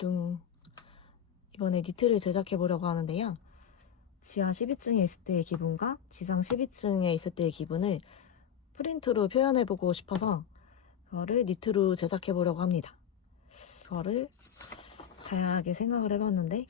두둥 이번에 니트를 제작해 보려고 하는데요. 지하 12층에 있을 때의 기분과 지상 12층에 있을 때의 기분을 프린트로 표현해 보고 싶어서 그거를 니트로 제작해 보려고 합니다. 그거를 다양하게 생각을 해봤는데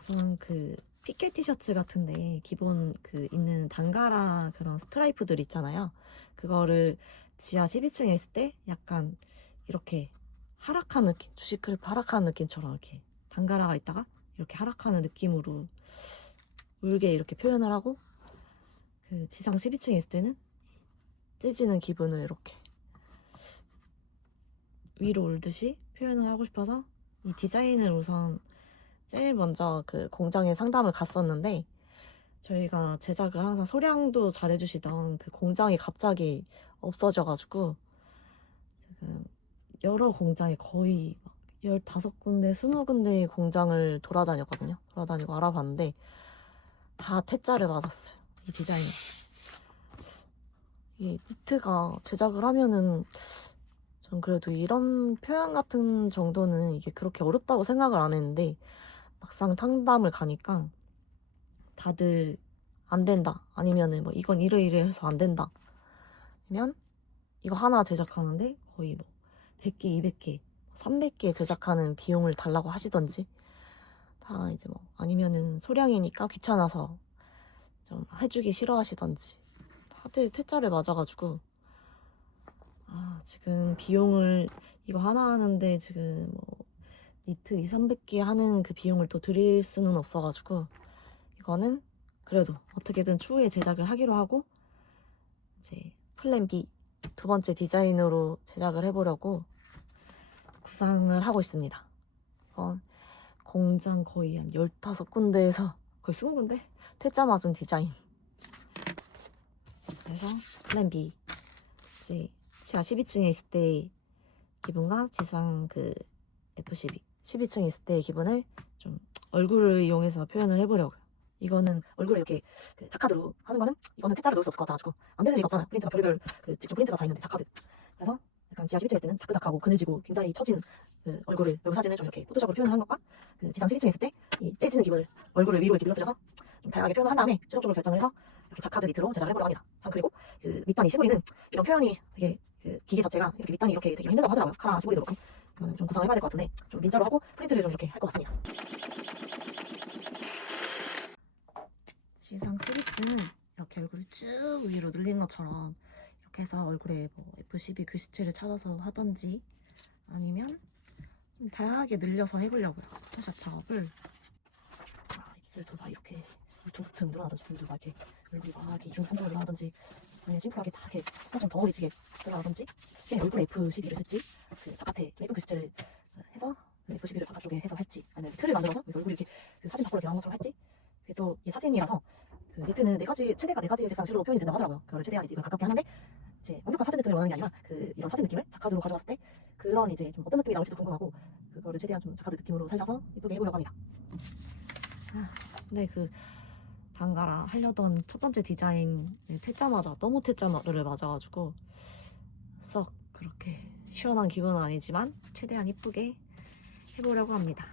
우선 그 피켓 티셔츠 같은데 기본 그 있는 단가라 그런 스트라이프들 있잖아요. 그거를 지하 12층에 있을 때 약간 이렇게 하락한 느낌, 주식 그래프 하락하는 느낌처럼 이렇게 단가라가 있다가 이렇게 하락하는 느낌으로 울게 이렇게 표현을 하고 그 지상 12층에 있을 때는 찢어지는 기분을 이렇게 위로 울듯이 표현을 하고 싶어서 이 디자인을 우선 제일 먼저 그 공장에 상담을 갔었는데 저희가 제작을 항상 소량도 잘해주시던 그 공장이 갑자기 없어져가지고 지금 여러 공장에 거의 막 15군데, 20군데의 공장을 돌아다녔거든요. 돌아다니고 알아봤는데 다 퇴짜를 맞았어요. 이 디자인이. 이게 니트가 제작을 하면은 전 그래도 이런 표현 같은 정도는 이게 그렇게 어렵다고 생각을 안 했는데 막상 상담을 가니까 다들 안 된다 아니면은 뭐 이건 이러이러 해서 안 된다 면 이거 하나 제작하는데 거의 뭐 100개, 200개, 300개 제작하는 비용을 달라고 하시던지. 다 이제 뭐 아니면은 소량이니까 귀찮아서 좀 해주기 싫어하시던지. 다들 퇴짜를 맞아가지고. 아 지금 비용을 이거 하나 하는데 지금 뭐 니트 2, 300개 하는 그 비용을 또 드릴 수는 없어가지고 이거는 그래도 어떻게든 추후에 제작을 하기로 하고 이제 플랜 B 두 번째 디자인으로 제작을 해보려고 구상을 하고 있습니다. 이건 공장 거의 한 15군데에서 거의 20군데 퇴짜 맞은 디자인. 그래서 플랜 B 이제 지하 12층에 있을 때 기분과 지상 그 F12 12층에 있을 때의 기분을 좀 얼굴을 이용해서 표현을 해보려고요. 이거는 얼굴에 이렇게 그 자카드로 하는 거는 이거는 퇴짜를 넣을 수 없을 것 같아가지고 안 되는 리가 없잖아요. 프린트가 별의별 그 직접 프린트가 다 있는데 자카드. 그래서 약간 지하 12층에 있을 때는 다크다크하고 그늘지고 굉장히 처진 그 얼굴을 여기 사진을 좀 이렇게 포토샵으로 표현을 한 것과 그 지상 12층에 있을 때이 째지는 기분을 얼굴을 위로 이렇게 늘어뜨려서 좀 다양하게 표현을 한 다음에 최종적으로 결정을 해서 이렇게 자카드 니트로 제작을 해보려고 합니다. 참 그리고 그 밑단이 시보리는 이런 표현이 되게 그 기계 자체가 이렇게 밑단이 이렇게 되게 힘들다고 하더라고요. 카라 시보리도 그렇고 좀 구상을 해봐야 될 것 같은데 좀 민자로 하고 프린트를 좀 이렇게 할 것 같습니다. 지상 12층은 이렇게 얼굴을 쭉 위로 늘린 것처럼 이렇게 해서 얼굴에 뭐 F12 글씨체를 찾아서 하던지 아니면 좀 다양하게 늘려서 해보려고요. 포토샵 작업을 아, 입술도 막 이렇게 울퉁불퉁 늘어나든지 등도 막 이렇게 얼굴이 막 이렇게 이중삼중으로 늘어나든지 아니면 심플하게 다 이렇게 한점 덩어리지게 늘어나든지 그냥 얼굴에 F12를 쓸지 그 바깥에 좀 예쁜 글씨체를 해서 그 F12를 바깥쪽에 해서 할지 아니면 틀을 만들어서 그래서 얼굴이 이렇게 그 사진 밖으로 나온 것처럼 할지 그게 또이 사진이라서 그 니트는 네 가지 최대가 네 가지의 색상 실로 표현이 된다고 하더라고요. 그걸 최대한 이제 가깝게 하는데 이제 완벽한 사진 느낌을 원하는 게 아니라 그 이런 작화드로 가져왔을 때 그런 이제 좀 어떤 느낌이 나올지도 궁금하고 그거를 최대한 좀 작화드 느낌으로 살려서 이쁘게 해보려고 합니다. 아, 근데 그 단가라 하려던 첫 번째 디자인 퇴짜마자 너무 퇴짜를 맞아가지고 썩 그렇게 시원한 기분은 아니지만 최대한 이쁘게 해보려고 합니다.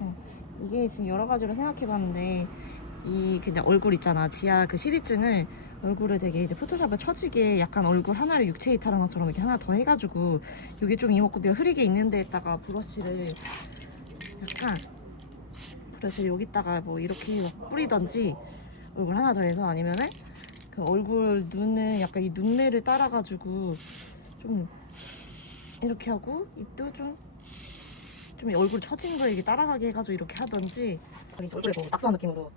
어, 이게 지금 여러 가지로 생각해봤는데 이 그냥 얼굴 있잖아 지하 그 12층을 얼굴을 되게 이제 포토샵에 처지게 약간 얼굴 하나를 육체 이탈한 것처럼 이렇게 하나 더 해가지고 여기 좀 이목구비가 흐리게 있는 데에다가 브러쉬를 약간 브러쉬를 여기다가 뭐 이렇게 막 뿌리던지 얼굴 하나 더 해서 아니면은 그 얼굴 눈을 약간 이 눈매를 따라가지고 좀 이렇게 하고 입도 좀좀 얼굴 처진 거 이렇게 따라가게 해가지고 이렇게 하던지. 얼굴에 뭐 낙서한 느낌으로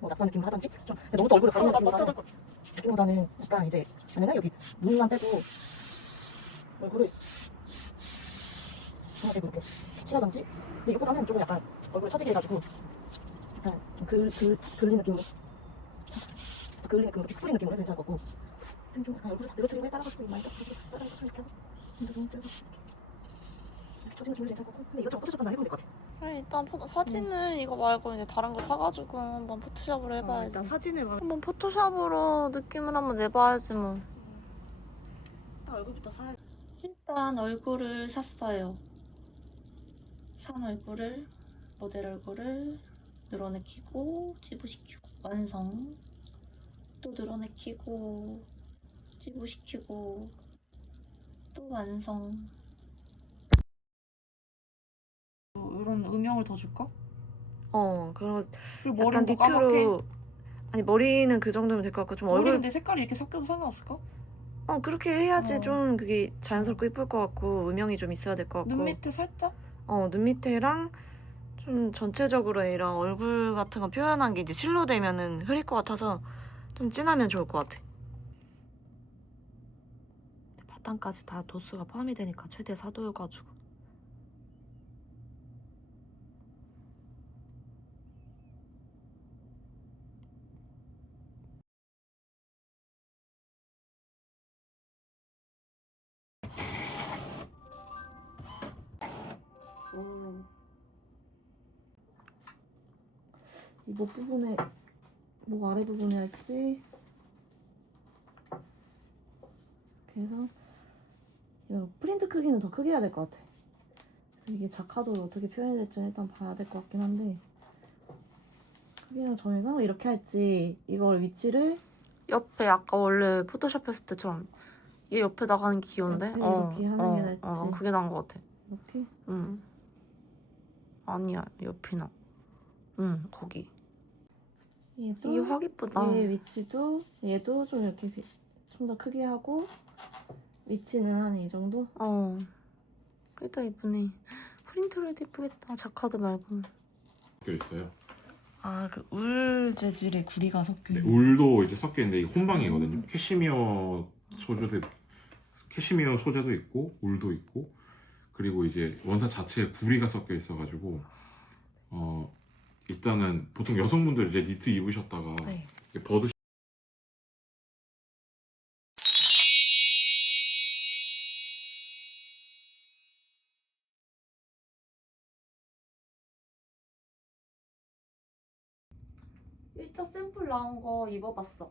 뭐 낙서한 느낌으로 하던지? 좀 너무 또 얼굴을 가리는 느낌보다는 느낌보다는 약간 이제 아니면 여기 눈만 빼고 얼굴을 이렇게 이렇게 칠하던지? 근데 이것보다는 조금 약간 얼굴 처지게 해가지고 약간 좀 글, 글, 그을린 느낌으로. 살짝 그을린 느낌으로 이렇게 뿌린 느낌으로 해도 괜찮을 것 같고. 하여튼 좀 약간 얼굴을 다 늘어뜨리고 해 따라가지고 많이 닦아서 따라가서 이렇게 하고. 너무 짧아 이렇게. 이렇게 처지는 기분이 괜찮을 것 같고. 근데 이것저것 포토샵 하나 해보면 될 것 같아 아니, 일단 포, 사진은 이거 말고 이제 다른 거 사가지고 한번 포토샵으로 해봐야지. 어, 일단 사진을 말 한번 포토샵으로 느낌을 한번 내봐야지 뭐. 일단 얼굴부터 사야 일단 얼굴을 샀어요. 산 얼굴을 모델 얼굴을 늘어내키고 찌부시키고 완성. 또 늘어내키고 찌부시키고 또 완성. 이런 음영을 더 줄까? 어, 그리고 그리고 약간 까맣게. 니트로 아니 머리는 그 정도면 될 것 같고 좀 얼굴 머리인데 색깔이 이렇게 섞여도 상관없을까? 어 그렇게 해야지 어. 좀 그게 자연스럽고 이쁠 것 같고 음영이 좀 있어야 될 것 같고 눈 밑에 살짝? 어, 눈 밑에랑 좀 전체적으로 이런 얼굴 같은 거 표현한 게 이제 실로 되면은 흐릴 것 같아서 좀 진하면 좋을 것 같아. 바탕까지 다 도수가 포함이 되니까 최대 4도여가지고. 이 목 부분에 목 아래 부분에 할지 그래서 이거 프린트 크기는 더 크게 해야 될 것 같아 이게 자카도로 어떻게 표현이 될지 일단 봐야 될 것 같긴 한데 크기를 정해서 이렇게 할지 이걸 위치를 옆에 아까 원래 포토샵 했을 때처럼 얘 옆에 나가는 게 귀여운데? 옆에 이렇게 하는 게 낫지. 어, 그게 나은 것 같아. 이렇게 응. 아니야, 옆이나. 응, 거기. 얘도 이게 확 이쁘다. 얘 위치도 얘도 좀 이렇게 좀 더 크게 하고 위치는 한 이 정도? 어. 일단 이쁘네. 프린트를 해도 이쁘겠다. 자카드 말고. 섞여 있어요. 아 그 울 재질의 구리가 섞여 네, 울도 이제 섞여 있는데 이게 혼방이거든요. 캐시미어 소재도 캐시미어 소재도 있고 울도 있고 그리고 이제 원사 자체에 구리가 섞여 있어가지고 어 일단은 보통 여성분들 이제 니트 입으셨다가 네. 버드 일차 샘플 나온 거 입어봤어.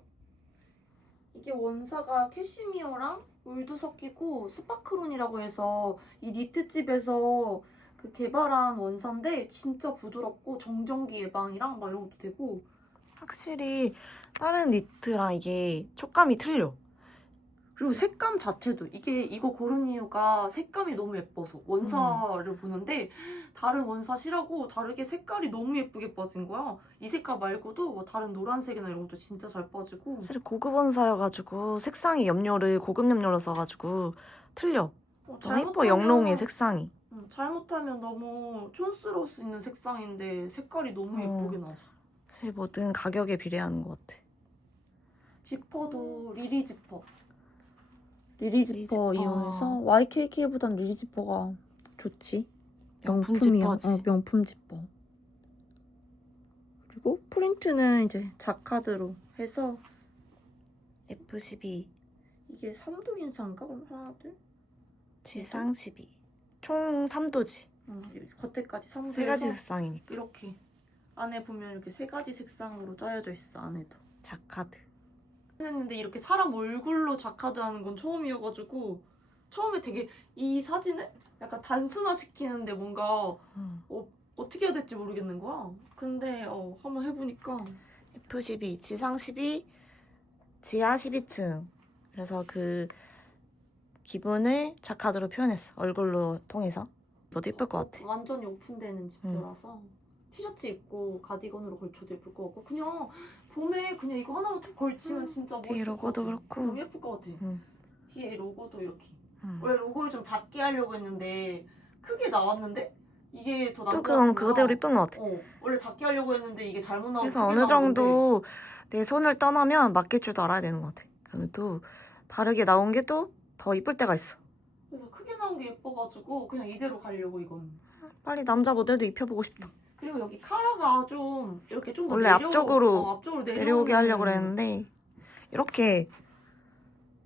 이게 원사가 캐시미어랑 울도 섞이고 스파크론이라고 해서 이 니트집에서 그 개발한 원사인데 진짜 부드럽고 정전기 예방이랑 막 이런 것도 되고. 확실히 다른 니트랑 이게 촉감이 틀려. 그리고 색감 자체도 이게 이거 고른 이유가 색감이 너무 예뻐서 원사를 보는데 다른 원사 실하고 다르게 색깔이 너무 예쁘게 빠진 거야. 이 색깔 말고도 뭐 다른 노란색이나 이런 것도 진짜 잘 빠지고. 사실 고급 원사여가지고 색상이 염료를 고급 염료로 써가지고 틀려. 어, 너무 예뻐 잘못하면- 영롱해 색상이 응, 잘못하면 너무 촌스러울 수 있는 색상인데 색깔이 너무 어. 예쁘게 나왔어. 사실 뭐든 가격에 비례하는 것 같아 지퍼도 리리 지퍼. 리리 지퍼 지퍼. 이용해서 YKK보단 리리 지퍼가 좋지. 명품 명품이야. 지퍼지 어, 명품 지퍼. 그리고 프린트는 이제 자카드로 해서 F12 이게 3도 인상인가? 그럼 하나, 둘? 지상 12 총 3도지 어, 여기 겉에까지 3도 세 가지 색상이니까 이렇게 안에 보면 이렇게 세 가지 색상으로 짜여져 있어 안에도. 자카드 했는데 이렇게 사람 얼굴로 자카드 하는 건 처음이어가지고 처음에 되게 이 사진을 약간 단순화 시키는데 뭔가 음. 어떻게 해야 될지 모르겠는 거야. 근데 어, 한번 해보니까 F12 지상 12 지하 12층 그래서 그 기분을 자카드로 표현했어 얼굴로 통해서 너도 예쁠 것 같아 완전히 오픈되는 지퍼라서 티셔츠 입고 가디건으로 걸쳐도 예쁠 것 같고 그냥 봄에 그냥 이거 하나만 툭 걸치면 음, 진짜 뒤에 멋있을 것 로고도 같아. 그렇고. 너무 예쁠 것 같아. 음. 뒤에 로고도 이렇게. 음. 원래 로고를 좀 작게 하려고 했는데 크게 나왔는데 이게 더 또 나은 것 그건 거야. 예쁜 것 같아 어, 원래 작게 하려고 했는데 이게 잘못 나와서 그래서 크게 어느 나온 건데 정도 내 손을 떠나면 맡길 줄도 알아야 되는 것 같아 그러면 또 다르게 나온 게 또 더 이쁠 때가 있어. 그래서 크게 나온 게 예뻐가지고 그냥 이대로 가려고 이건. 빨리 남자 모델도 입혀보고 싶다. 그리고 여기 카라가 좀 이렇게 좀 더 원래 내려, 앞쪽으로 어, 앞쪽으로 내려오게 하려고 그랬는데 이렇게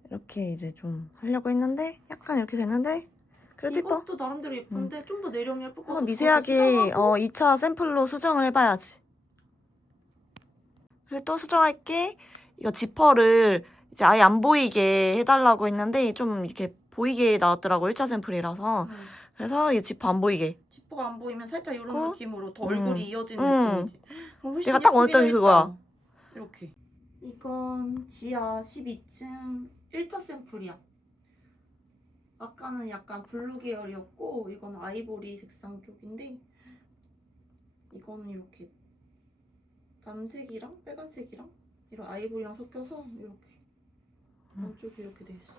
이렇게 이제 좀 하려고 했는데 약간 이렇게 됐는데 그래도 예뻐. 이것도 나름대로 예쁜데 좀더 내려오면 예쁠 것 같아서 미세하게 어, 2차 샘플로 수정을 해봐야지. 그리고 또 수정할 게. 이거 지퍼를 이제 아예 안 보이게 해달라고 했는데 좀 이렇게 보이게 나왔더라고 1차 샘플이라서 음. 그래서 이 지퍼 안 보이게 지퍼가 안 보이면 살짝 이런 어? 느낌으로 더 음. 얼굴이 이어지는 음. 느낌이지. 내가 딱 원했던. 그거야. 이렇게. 이건 지하 12층 1차 샘플이야. 아까는 약간 블루 계열이었고 이건 아이보리 색상 쪽인데 이거는 이렇게 남색이랑 빨간색이랑 이런 아이보리랑 섞여서 이렇게 음. 안쪽이 이렇게 돼 있어.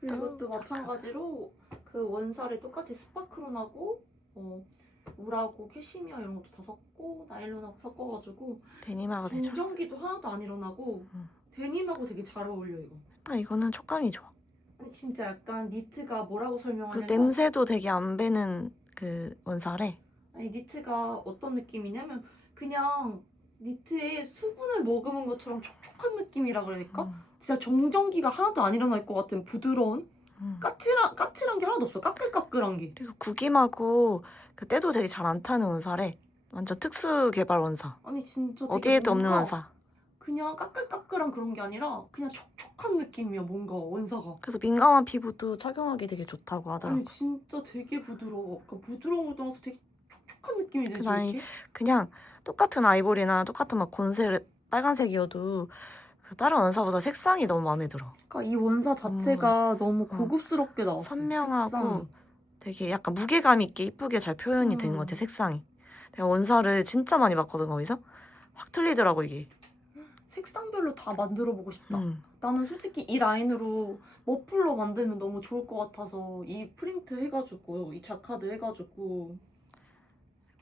그리고 이것도 마찬가지로 그 원사를 똑같이 스파크론하고 어, 울하고 캐시미어 이런 것도 다 섞고 나일론하고 섞어가지고 데님하고 되죠 정전기도 하나도 안 일어나고 음. 데님하고 되게 잘 어울려 이거. 아 이거는 촉감이 좋아 아니 진짜 약간 니트가 뭐라고 그리고 설명하냐면 냄새도 되게 안 배는 그 원사래 아니 니트가 어떤 느낌이냐면 그냥 니트에 수분을 머금은 것처럼 촉촉한 느낌이라 그러니까 음. 진짜 정전기가 하나도 안 일어날 것 같은 부드러운 음. 까칠한 까칠한 게 하나도 없어 까끌까끌한 게. 그리고 구김하고 그 때도 되게 잘 안 타는 원사래 완전 특수 개발 원사 아니 진짜 되게 어디에도 없는 원사 그냥 까끌까끌한 그런 게 아니라 그냥 촉촉한 느낌이야 뭔가 원사가 그래서 민감한 피부도 착용하기 되게 좋다고 하더라고 아니 진짜 되게 부드러워 그러니까 부드러운 것도 나서 되게 촉촉한 느낌이 아니, 이렇게 그냥 똑같은 아이보리나 똑같은 막 곤색 빨간색이어도 그 다른 원사보다 색상이 너무 마음에 들어 그러니까 이 원사 자체가 너무 음. 고급스럽게 나왔어 선명하고 색상이. 되게 약간 무게감 있게 이쁘게 잘 표현이 된 음. 것 같아 색상이 내가 원사를 진짜 많이 봤거든 거기서 확 틀리더라고 이게 색상별로 다 만들어 보고 싶다 음. 나는 솔직히 이 라인으로 머플러 만들면 너무 좋을 것 같아서 이 프린트 해가지고 이 자카드 해가지고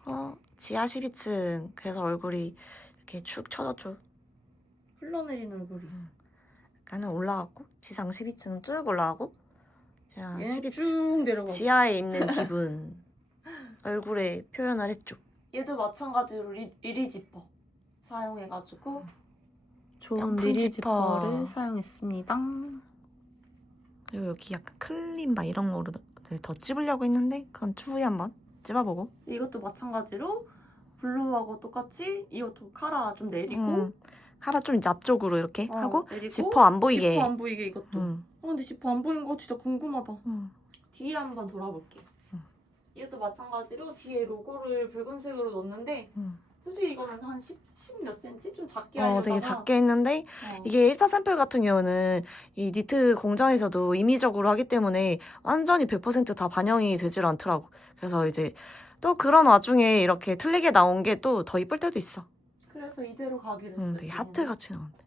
어, 지하 12층. 그래서 얼굴이 이렇게 축 처졌죠 흘러내리는 얼굴이. 약간은 올라갔고 지상 12층은 쭉 올라가고 지하 얘는 12층 쭉 내려가 지하에 있는 기분. 얼굴에 표현을 했죠. 얘도 마찬가지로 리, 리리 지퍼 사용해가지고 좋은 명품 리리 지퍼. 지퍼를 사용했습니다. 그리고 여기 약간 클린 바 이런 거로 더 찝으려고 했는데 그건 추후에 한번 찝어보고 이것도 마찬가지로 블루하고 똑같이 이것도 카라 좀 내리고 음, 카라 좀 이제 앞쪽으로 이렇게 어, 하고 내리고 지퍼 안 보이게 지퍼 안 보이게 이것도. 음, 어, 근데 지퍼 안 보이는 거 진짜 궁금하다. 음. 뒤에 한번 돌아볼게. 음. 이것도 마찬가지로 뒤에 로고를 붉은색으로 넣었는데 음. 솔직히 이거는 한 10, 10몇 센치 좀 작게 어, 하려다가 되게 작게 했는데 어. 이게 1차 샘플 같은 경우는 이 니트 공장에서도 임의적으로 하기 때문에 완전히 100%다 반영이 되질 않더라고. 그래서 이제 또 그런 와중에 이렇게 틀리게 나온 게 또 더 이쁠 때도 있어. 그래서 이대로 가기로 했어요. 음, 되게. 하트 같이 나온대.